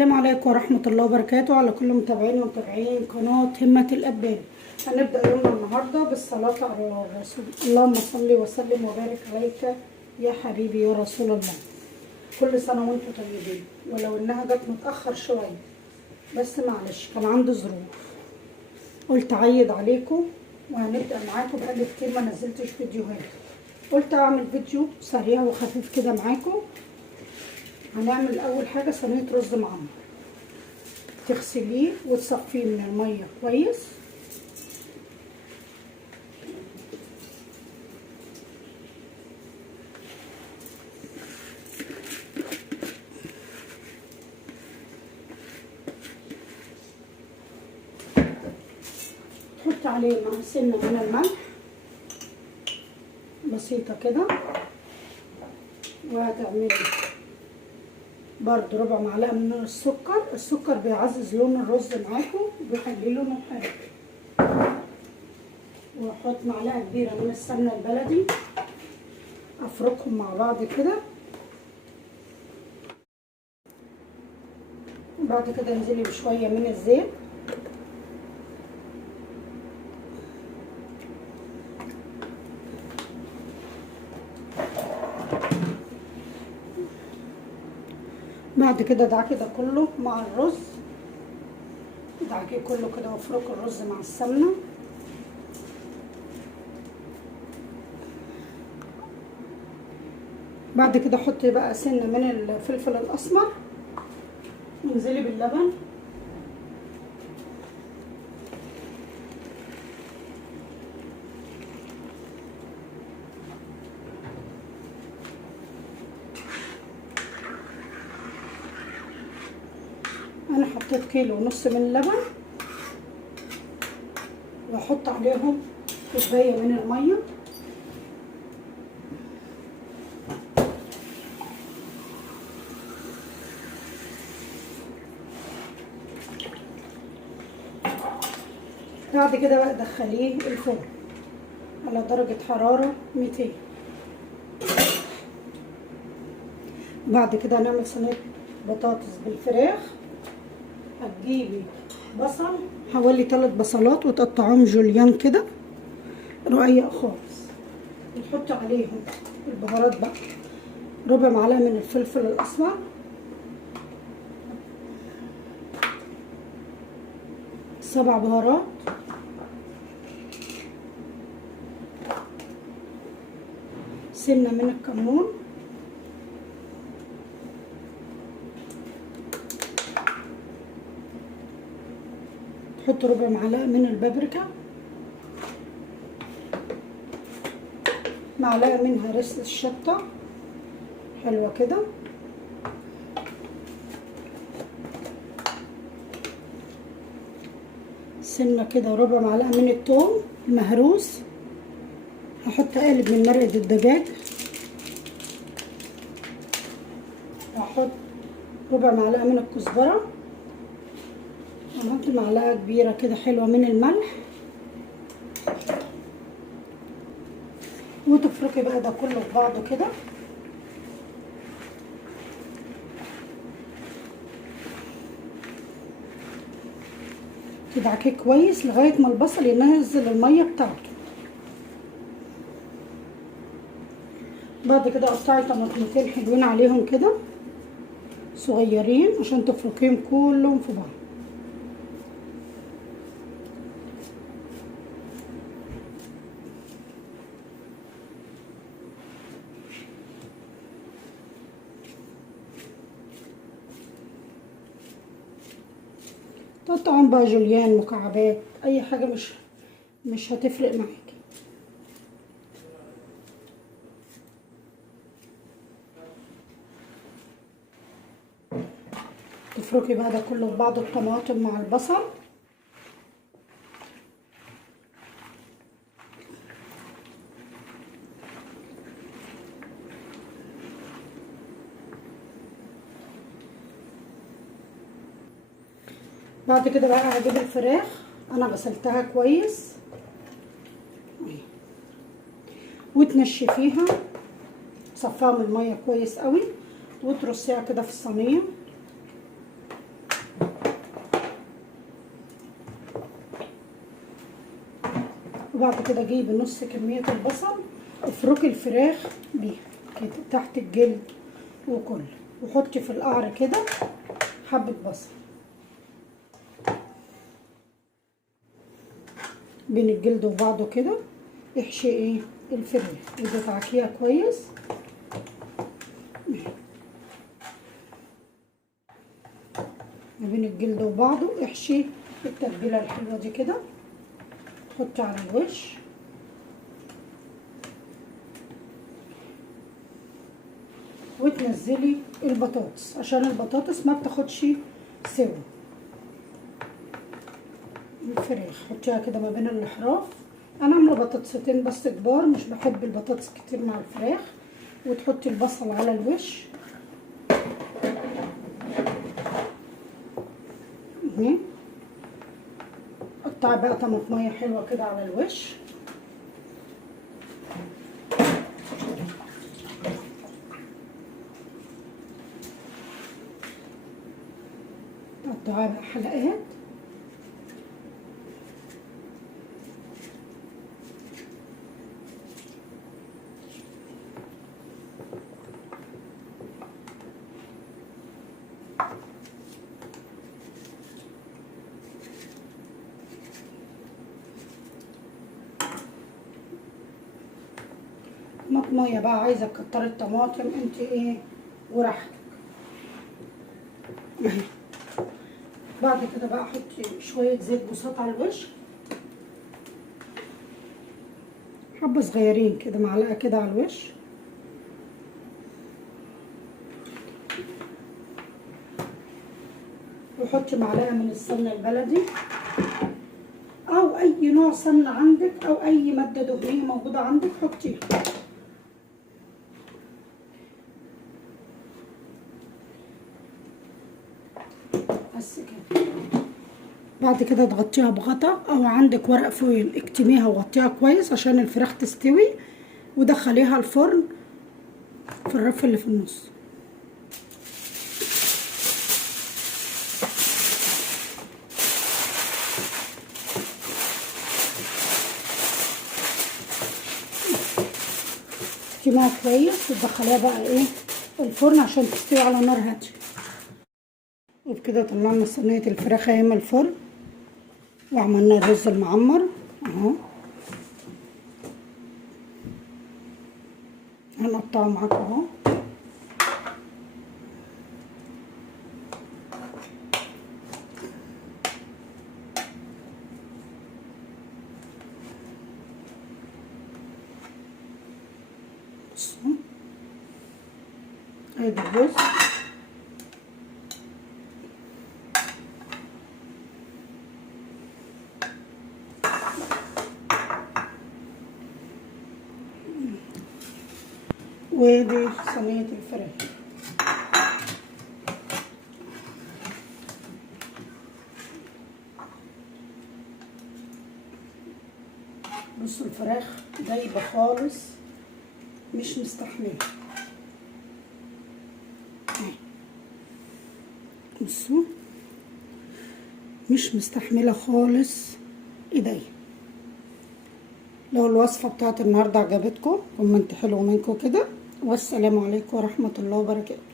السلام عليكم ورحمة الله وبركاته على كل متابعين ومتابعين قناة همة الأبان. هنبدأ يومنا النهاردة بالصلاة على الرسول. اللهم صل وسلم وبارك عليك يا حبيبي يا رسول الله. كل سنة وانتم طيبين، ولو انها جت متأخر شوية بس معلش كان عندي ظروف، قلت اعيد عليكم وهنبدأ معاكم. بقالي كتير ما نزلتش فيديوهات، قلت اعمل فيديو سريع وخفيف كده معاكم. هنعمل اول حاجه صينيه رز معمر، تغسليه وتصفيه من الميه كويس. تحط عليه مع سنه من الملح بسيطه كده، وهتعملي برضو ربع معلقه من السكر. السكر بيعزز لون الرز معاكم وبيخلي لونه حلو. واحط معلقه كبيره من السمنه البلدي، افركهم مع بعض كده. وبعد كده انزلي بشويه من الزيت، بعد كده ادعكي ده كله مع الرز، ادعكيه كله كده وافركي الرز مع السمنه. بعد كده حطي بقى سنه من الفلفل الاسمر وانزلي باللبن. انا حطيت كيلو ونص من اللبن، واحط عليهم كوبايه من الميه. بعد كده بقى دخليه الفرن على درجه حراره 200. بعد كده هنعمل صينيه بطاطس بالفراخ. هتجيبي بصل حوالي 3 بصلات وتقطعهم جوليان كده رقيق خالص، وتحطي عليهم البهارات بقى. ربع معلقه من الفلفل الاسمر، سبع بهارات، سنه من الكمون، تحط ربع معلقه من البابريكا، معلقه من هرس الشطه حلوه كده، سنه كده ربع معلقه من الثوم المهروس. هحط قالب من مرقه الدجاج، وهحط ربع معلقه من الكزبره، وهحط معلقه كبيره كده حلوه من الملح. وتفركي بقى ده كله في بعضه كده. تدعكيه كويس لغايه ما البصل ينزل الميه بتاعته. بعد كده قطعي طماطمتين حلوين عليهم كده صغيرين عشان تفركيهم كلهم في بعض. تقطعهم بقى جوليان مكعبات، اي حاجه مش هتفرق معاكي. تفركي بقى ده كله في بعضه، الطماطم مع البصل. بعد كده بقى هجيب الفراخ، انا غسلتها كويس وتنشفيها، تصفيها من الميه كويس قوي، وترصيها كده في الصينيه. وبعد كده جيبي نص كمية البصل، افركي الفراخ بيها كده تحت الجلد وكله، وحطي في القعر كده حبة بصل بين الجلد وبعضه كده، احشي ايه الفراخ وتدعكيها كويس ما بين الجلد وبعضه. احشي التتبيله الحلوه دي كده، حطي على الوش وتنزلي البطاطس عشان البطاطس ما بتاخدش سوا. الفراخ حطيها كده ما بين الاحراف. انا عامله بطاطستين بس كبار، مش بحب البطاطس كتير مع الفراخ. وتحطي البصل على الوش اهي. قطعي بقى طماطميه حلوه كده على الوش. قطعيها بقى حلقات. طماطميه بقى، عايزه تكتري الطماطم انت ايه وراحتك. بعد كده بقى احطي شويه زيت بساط على الوش، حبه صغيرين كده، معلقه كده على الوش. وحطي معلقه من السمنه البلدي او اي نوع سمنه عندك او اي ماده دهنيه موجوده عندك حطيها. بس كده. بعد كده تغطيها بغطا او عندك ورق فويل اكتميها وغطيها كويس عشان الفراخ تستوي، ودخليها الفرن في الرف اللي في النص. تكتميها كويس وتدخليها بقى ايه الفرن عشان تستوي على نار هاديه. وبكده طلعنا صينيه الفراخ اهي من الفرن، وعملنا الرز المعمر اهو. هنقطعه معاكم اهو. بصوا ادي الرز. ودي صينية الفراخ. بصوا الفراخ دايبة خالص مش مستحملة. بصوا مش مستحملة خالص ايديا. لو الوصفة بتاعت النهاردة عجبتكم كومنت حلو منكم كده، والسلام عليكم ورحمة الله وبركاته.